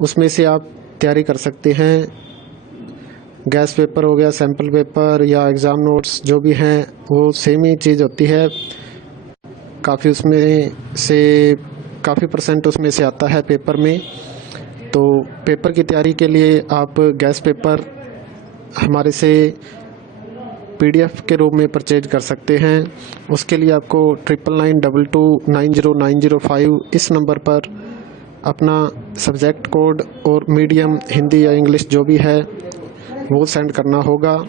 उसमें से आप तैयारी कर सकते हैं। गैस पेपर हो गया, सैम्पल पेपर या एग्ज़ाम नोट्स जो भी हैं वो सेम ही चीज़ होती है। काफ़ी उसमें से काफ़ी परसेंट उसमें से आता है पेपर में। तो पेपर की तैयारी के लिए आप गैस पेपर हमारे से पीडीएफ के रूप में परचेज कर सकते हैं। उसके लिए आपको 9992290905 इस नंबर पर अपना सब्जेक्ट कोड और मीडियम हिंदी या इंग्लिश जो भी है वो सेंड करना होगा।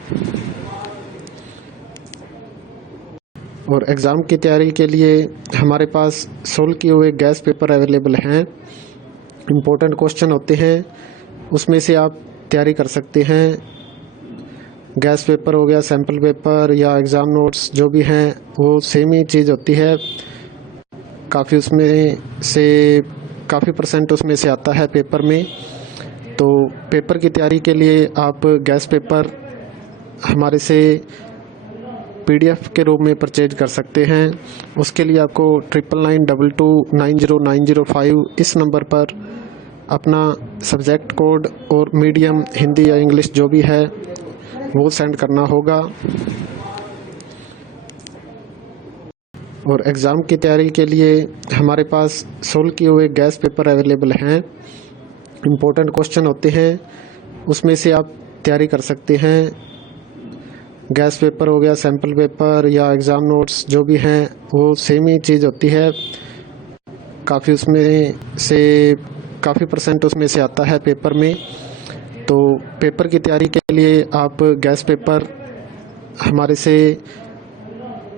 और एग्ज़ाम की तैयारी के लिए हमारे पास सोल्व किए हुए गैस पेपर अवेलेबल हैं। इम्पोर्टेंट क्वेश्चन होते हैं, उसमें से आप तैयारी कर सकते हैं। गैस पेपर हो गया, सैम्पल पेपर या एग्ज़ाम नोट्स जो भी हैं वो सेम ही चीज़ होती है। काफ़ी उसमें से काफ़ी परसेंट उसमें से आता है पेपर में। तो पेपर की तैयारी के लिए आप गैस पेपर हमारे से पीडीएफ के रूप में परचेज कर सकते हैं। उसके लिए आपको 9992290905 इस नंबर पर अपना सब्जेक्ट कोड और मीडियम हिंदी या इंग्लिश जो भी है वो सेंड करना होगा। और एग्ज़ाम की तैयारी के लिए हमारे पास सोल्व किए हुए गैस पेपर अवेलेबल हैं। इम्पोर्टेंट क्वेश्चन होते हैं, उसमें से आप तैयारी कर सकते हैं। गैस पेपर हो गया, सैम्पल पेपर या एग्ज़ाम नोट्स जो भी हैं वो सेम ही चीज़ होती है। काफ़ी उसमें से काफ़ी परसेंट उसमें से आता है पेपर में। तो पेपर की तैयारी के लिए आप गैस पेपर हमारे से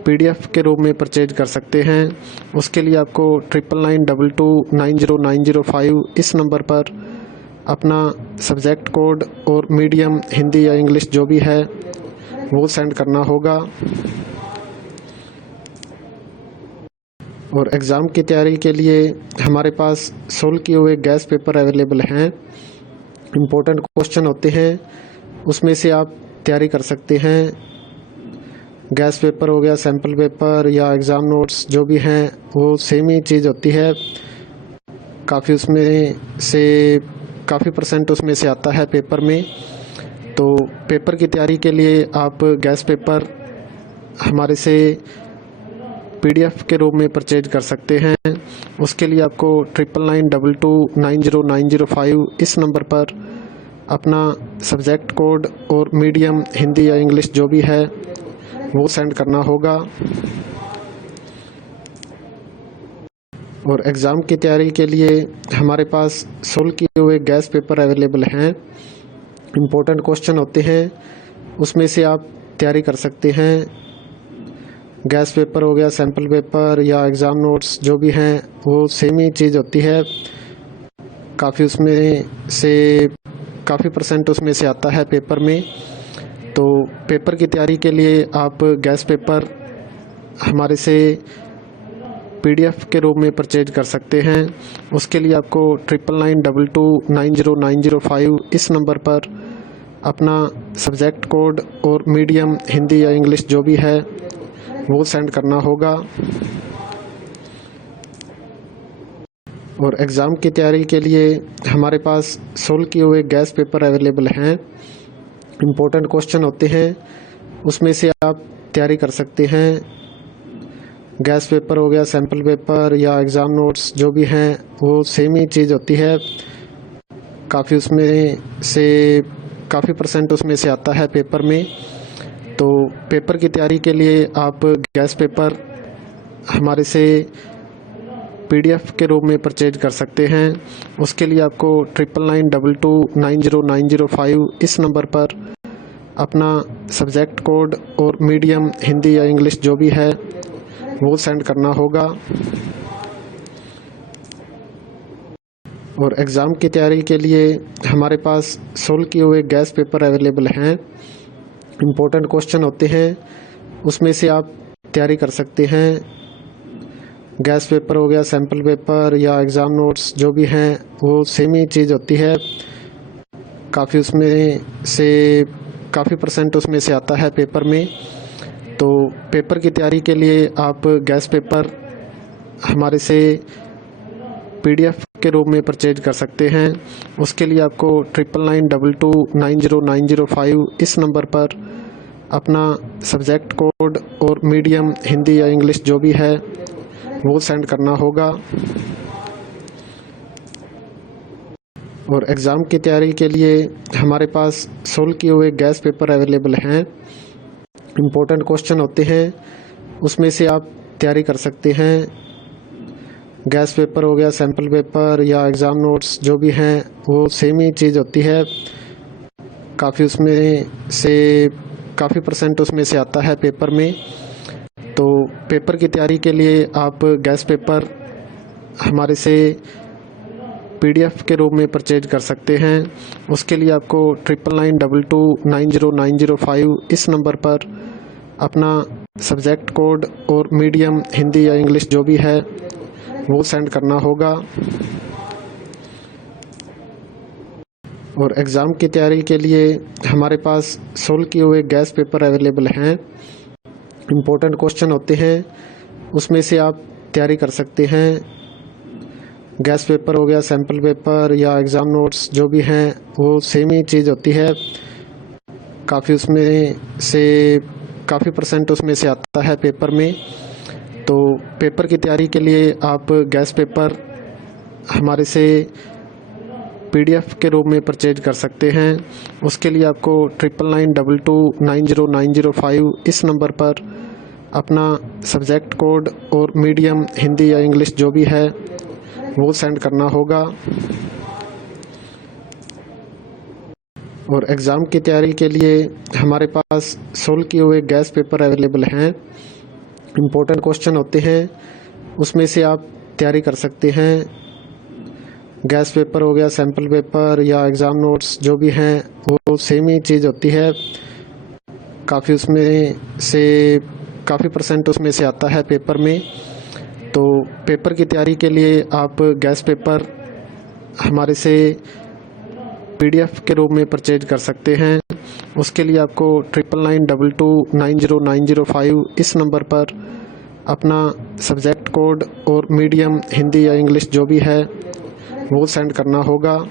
पीडीएफ के रूप में परचेज कर सकते हैं। उसके लिए आपको 9992290905 इस नंबर पर अपना सब्जेक्ट कोड और मीडियम हिंदी या इंग्लिश जो भी है वो सेंड करना होगा। और एग्ज़ाम की तैयारी के लिए हमारे पास सोल्व किए हुए गैस पेपर अवेलेबल हैं। इम्पोर्टेंट क्वेश्चन होते हैं, उसमें से आप तैयारी कर सकते हैं। गैस पेपर हो गया, सैम्पल पेपर या एग्ज़ाम नोट्स जो भी हैं वो सेम ही चीज़ होती है। काफ़ी उसमें से काफ़ी परसेंट उसमें से आता है पेपर में। तो पेपर की तैयारी के लिए आप गैस पेपर हमारे से पीडीएफ के रूप में परचेज कर सकते हैं। उसके लिए आपको 9992290905 इस नंबर पर अपना सब्जेक्ट कोड और मीडियम हिंदी या इंग्लिश जो भी है वो सेंड करना होगा। और एग्ज़ाम की तैयारी के लिए हमारे पास सोल्व किए हुए गैस पेपर अवेलेबल हैं। इम्पोर्टेंट क्वेश्चन होते हैं, उसमें से आप तैयारी कर सकते हैं। गैस पेपर हो गया, सैम्पल पेपर या एग्ज़ाम नोट्स जो भी हैं वो सेम ही चीज़ होती है। काफ़ी उसमें से काफ़ी परसेंट उसमें से आता है पेपर में। तो पेपर की तैयारी के लिए आप गैस पेपर हमारे से पीडीएफ के रूप में परचेज कर सकते हैं। उसके लिए आपको 9992290905 इस नंबर पर अपना सब्जेक्ट कोड और मीडियम हिंदी या इंग्लिश जो भी है वो सेंड करना होगा। और एग्ज़ाम की तैयारी के लिए हमारे पास सोल्व किए हुए गैस पेपर अवेलेबल हैं। इम्पोर्टेंट क्वेश्चन होते हैं, उसमें से आप तैयारी कर सकते हैं। गैस पेपर हो गया, सैम्पल पेपर या एग्ज़ाम नोट्स जो भी हैं वो सेम ही चीज़ होती है। काफ़ी उसमें से काफ़ी परसेंट उसमें से आता है पेपर में। तो पेपर की तैयारी के लिए आप गैस पेपर हमारे से पीडीएफ के रूप में परचेज कर सकते हैं। उसके लिए आपको 9992290905 इस नंबर पर अपना सब्जेक्ट कोड और मीडियम हिंदी या इंग्लिश जो भी है वो सेंड करना होगा। और एग्ज़ाम की तैयारी के लिए हमारे पास सोल्व किए हुए गैस पेपर अवेलेबल हैं। इम्पोर्टेंट क्वेश्चन होते हैं, उसमें से आप तैयारी कर सकते हैं। गैस पेपर हो गया, सैम्पल पेपर या एग्ज़ाम नोट्स जो भी हैं वो सेम ही चीज़ होती है। काफ़ी उसमें से काफ़ी परसेंट उसमें से आता है पेपर में। तो पेपर की तैयारी के लिए आप गैस पेपर हमारे से PDF के रूप में परचेज कर सकते हैं। उसके लिए आपको 9992290905 इस नंबर पर अपना सब्जेक्ट कोड और मीडियम हिंदी या इंग्लिश जो भी है वो सेंड करना होगा। और एग्ज़ाम की तैयारी के लिए हमारे पास सोल्व किए हुए गैस पेपर अवेलेबल हैं। इम्पोर्टेंट क्वेश्चन होते हैं, उसमें से आप तैयारी कर सकते हैं। गैस पेपर हो गया, सैम्पल पेपर या एग्ज़ाम नोट्स जो भी हैं वो सेम ही चीज़ होती है। काफ़ी परसेंट उसमें से आता है पेपर में। तो पेपर की तैयारी के लिए आप गैस पेपर हमारे से PDF के रूप में परचेज कर सकते हैं। उसके लिए आपको 9992290905 इस नंबर पर अपना सब्जेक्ट कोड और मीडियम हिंदी या इंग्लिश जो भी है वो सेंड करना होगा। और एग्ज़ाम की तैयारी के लिए हमारे पास सोल्व किए हुए गैस पेपर अवेलेबल हैं। इम्पोर्टेंट क्वेश्चन होते हैं, उसमें से आप तैयारी कर सकते हैं। गैस पेपर हो गया, सैम्पल पेपर या एग्ज़ाम नोट्स जो भी हैं वो सेम ही चीज़ होती है। काफ़ी परसेंट उसमें से आता है पेपर में। तो पेपर की तैयारी के लिए आप गैस पेपर हमारे से PDF के रूप में परचेज कर सकते हैं। उसके लिए आपको 9992290905 इस नंबर पर अपना सब्जेक्ट कोड और मीडियम हिंदी या इंग्लिश जो भी है वो सेंड करना होगा। और एग्ज़ाम की तैयारी के लिए हमारे पास सोल्व किए हुए गैस पेपर अवेलेबल हैं। इम्पोर्टेंट क्वेश्चन होते हैं, उसमें से आप तैयारी कर सकते हैं। गैस पेपर हो गया, सैम्पल पेपर या एग्ज़ाम नोट्स जो भी हैं वो सेम ही चीज़ होती है। काफ़ी परसेंट उसमें से आता है पेपर में। तो पेपर की तैयारी के लिए आप गैस पेपर हमारे से PDF के रूप में परचेज कर सकते हैं। उसके लिए आपको 9992290905 इस नंबर पर अपना सब्जेक्ट कोड और मीडियम हिंदी या इंग्लिश जो भी है वो सेंड करना होगा।